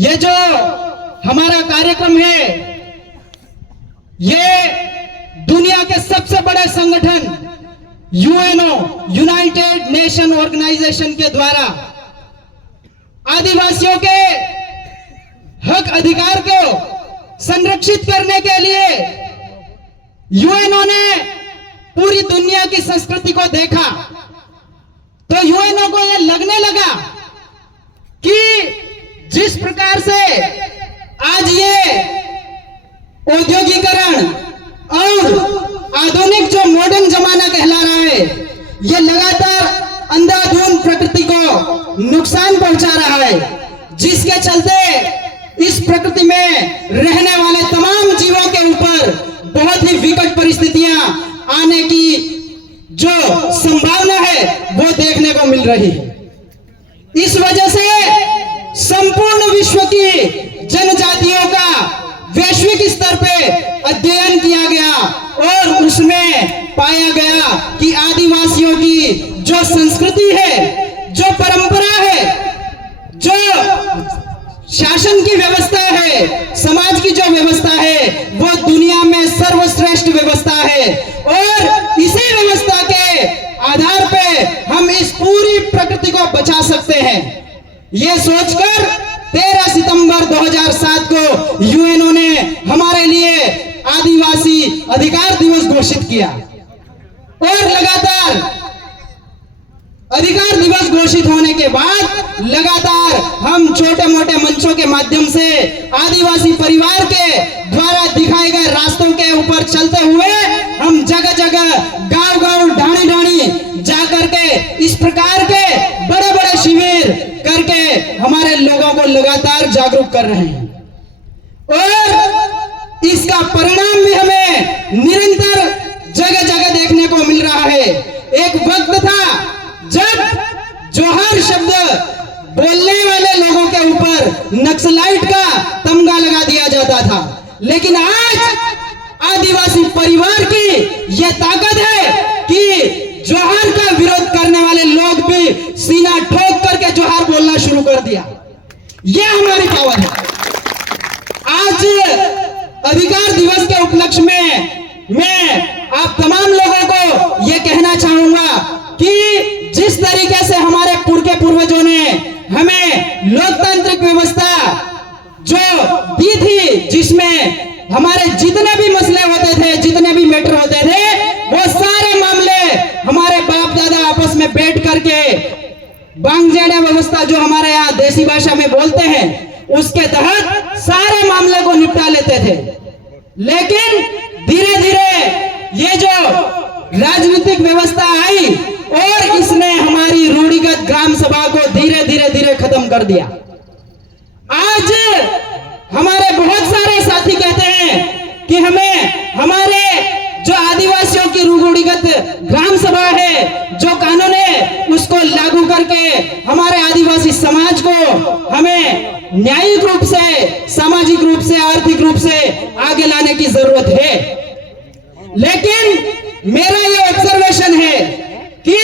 ये जो हमारा कार्यक्रम है, ये दुनिया के सबसे बड़े संगठन यूएनओ, यूनाइटेड नेशन ऑर्गेनाइजेशन के द्वारा आदिवासियों के हक अधिकार को संरक्षित करने के लिए यूएनओ ने पूरी दुनिया की संस्कृति को देखा, तो यूएनओ को यह लगने लगा कि जिस प्रकार से आज ये औद्योगिकरण और आधुनिक जो मॉडर्न जमाना कहला रहा है, ये लगातार अंधाधुंध प्रकृति को नुकसान पहुंचा रहा है, जिसके चलते इस प्रकृति में रहने वाले तमाम जीवों के ऊपर बहुत ही विकट परिस्थितियां आने की जो संभावना है वो देखने को मिल रही है। इस वजह से संपूर्ण विश्व की जनजातियों का वैश्विक स्तर पे अध्ययन किया गया और उसमें पाया गया कि आदिवासियों की जो संस्कृति है, जो परंपरा है, जो शासन की व्यवस्था है, समाज की जो व्यवस्था है, वो दुनिया में सर्वश्रेष्ठ व्यवस्था है और इसी व्यवस्था के आधार पे हम इस पूरी प्रकृति को बचा सकते हैं। ये सोचकर 13 सितंबर 2007 को यूएनओ ने हमारे लिए आदिवासी अधिकार दिवस घोषित किया और लगातार अधिकार दिवस घोषित होने के बाद लगातार हम छोटे मोटे मंचों के माध्यम से आदिवासी परिवार के द्वारा दिखाए गए रास्तों के ऊपर चलते हुए हम जगह जगह, गांव गांव, ढाणी ढाणी जा करके इस प्रकार के बड़े बड़े शिविर करके हमारे लोगों को लगातार जागरूक कर रहे हैं और इसका परिणाम भी हमें निरंतर जगह जगह देखने को मिल रहा है। एक वक्त था जब जोहर शब्द बोलने वाले लोगों के ऊपर नक्सलाइट का तमगा लगा दिया जाता था, लेकिन आज आदिवासी परिवार की यह ताकत है कि जोहर का विरोध करने वाले लोग भी सीना ठोक करके जोहर बोलना शुरू कर दिया। यह हमारी पावर है। आज अधिकार दिवस के उपलक्ष्य में मैं आप तमाम लोगों को यह कहना चाहूंगा कि जिस तरीके से हमारे पूर्वजों ने हमें लोकतांत्रिक व्यवस्था जो दी थी, जिसमें हमारे जितने भी मसले होते थे, जितने भी मैटर होते थे, वो सारे मामले हमारे बाप दादा आपस में बैठ करके बांगजेड़ा व्यवस्था जो हमारे यहाँ देसी भाषा में बोलते हैं, उसके तहत सारे मामले को निपटा लेते थे। लेकिन धीरे धीरे ये जो राजनीतिक व्यवस्था आई और इसने हमारी रूढ़िगत ग्राम सभा को धीरे धीरे खत्म कर दिया। आज हमारे बहुत सारे साथी कहते हैं कि हमें हमारे जो आदिवासियों की रूढ़िगत ग्राम सभा है, जो कानून है, उसको लागू करके हमारे आदिवासी समाज को हमें न्यायिक रूप से, सामाजिक रूप से, आर्थिक रूप से आगे लाने की जरूरत है। लेकिन मेरा ये ऑब्जर्वेशन है कि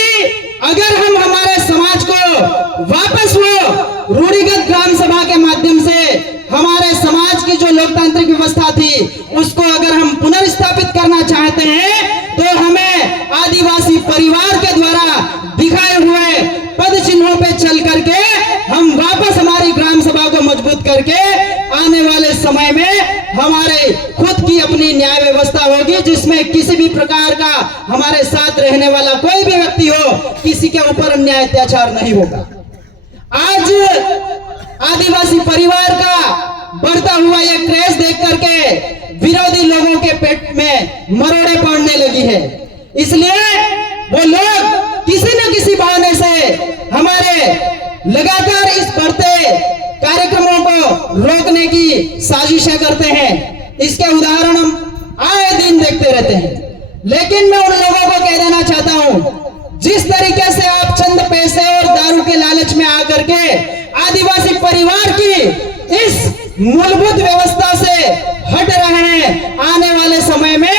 अगर हम हमारे समाज को वापस वो रूढ़िगत ग्राम सभा के माध्यम से हमारे समाज की जो लोकतांत्रिक व्यवस्था थी उसको अगर हम पुनर्स्थापित करना चाहते हैं, तो हमें आदिवासी परिवार के द्वारा दिखाए हुए पद चिन्हों पे चल करके हम वापस हमारी ग्राम सभा को मजबूत करके आने वाले समय में हमारे खुद की अपनी न्याय व्यवस्था होगी, जिसमें किसी भी प्रकार का हमारे साथ रहने वाला कोई भी व्यक्ति हो, किसी के ऊपर अन्याय अत्याचार नहीं होगा। आज आदिवासी परिवार का बढ़ता हुआ ये क्रेज देख करके विरोधी लोगों के पेट में मरोड़े पड़ने लगी है। इसलिए वो लोग किसी न किसी बहाने से हमारे लगातार इस बढ़ते कार्यक्रमों को रोकने की साजिशें करते हैं। इसके उदाहरण हम आए दिन देखते रहते हैं। लेकिन मैं उन लोगों को कह देना चाहता हूं, जिस तरीके से आप चंद पैसे और दारू के लालच में आकर के आदिवासी परिवार की इस मूलभूत व्यवस्था से हट रहे हैं, आने वाले समय में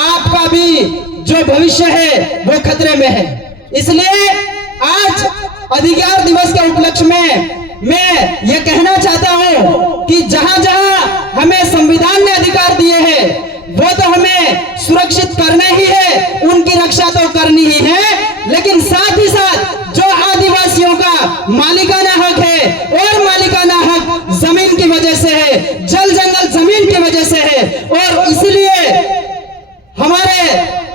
आपका भी जो भविष्य है वो खतरे में है। इसलिए आज अधिकार दिवस के उपलक्ष्य में मैं ये कहना चाहता हूं जहां जहां हमें संविधान ने अधिकार दिए हैं वो तो हमें सुरक्षित करने ही है, उनकी रक्षा तो करनी ही है, लेकिन साथ ही साथ जो आदिवासियों का मालिकाना हक है और मालिकाना हक जमीन की वजह से है, जल जंगल जमीन की वजह से है, और इसलिए हमारे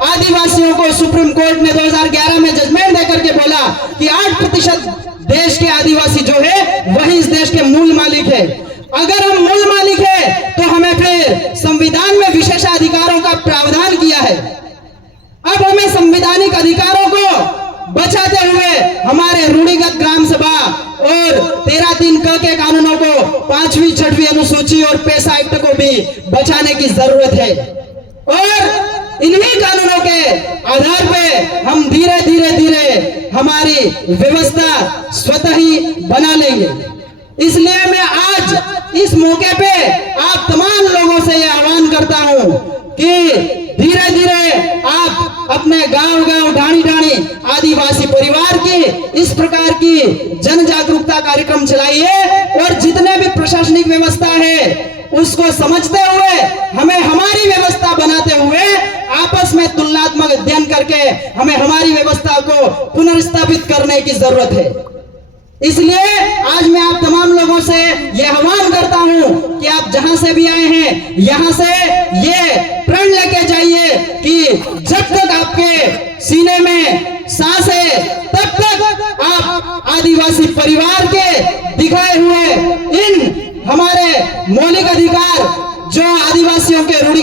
आदिवासियों को सुप्रीम कोर्ट ने 2011 में जजमेंट देकर के बोला कि 8% देश के आदिवासी जो है वही इस देश के मूल मालिक है। अगर हम मूल मालिक है तो हमें फिर संविधान में विशेषाधिकारों का प्रावधान किया है। अब हमें संवैधानिक अधिकारों को बचाते हुए हमारे रूढ़िगत ग्राम सभा और 13(3) क के कानूनों को 5वीं 6वीं अनुसूची और पेशा एक्ट को भी बचाने की जरूरत है, और इन्हीं कानूनों के आधार पे हम धीरे धीरे हमारी व्यवस्था स्वतः ही बना लेंगे। इसलिए मैं आज इस मौके पे आप तमाम लोगों से यह आह्वान करता हूं कि धीरे धीरे आप अपने गांव ढाणी आदिवासी परिवार की इस प्रकार की जन जागरूकता कार्यक्रम चलाइए, और जितने भी प्रशासनिक व्यवस्था है उसको समझते हुए हमें हमारी व्यवस्था बनाते हुए आपस में तुलनात्मक अध्ययन करके हमें हमारी व्यवस्था को पुनर्स्थापित करने की जरूरत है। इसलिए आज मैं आप तमाम लोगों से यह आह्वान करता हूं कि आप जहां से भी आए हैं यहां से ये प्रण लेके जाइए कि जब तक आपके सीने में सांस है तब तक आप आदिवासी परिवार के दिखाए हुए इन हमारे मौलिक अधिकार जो आदिवासियों के रूढ़ि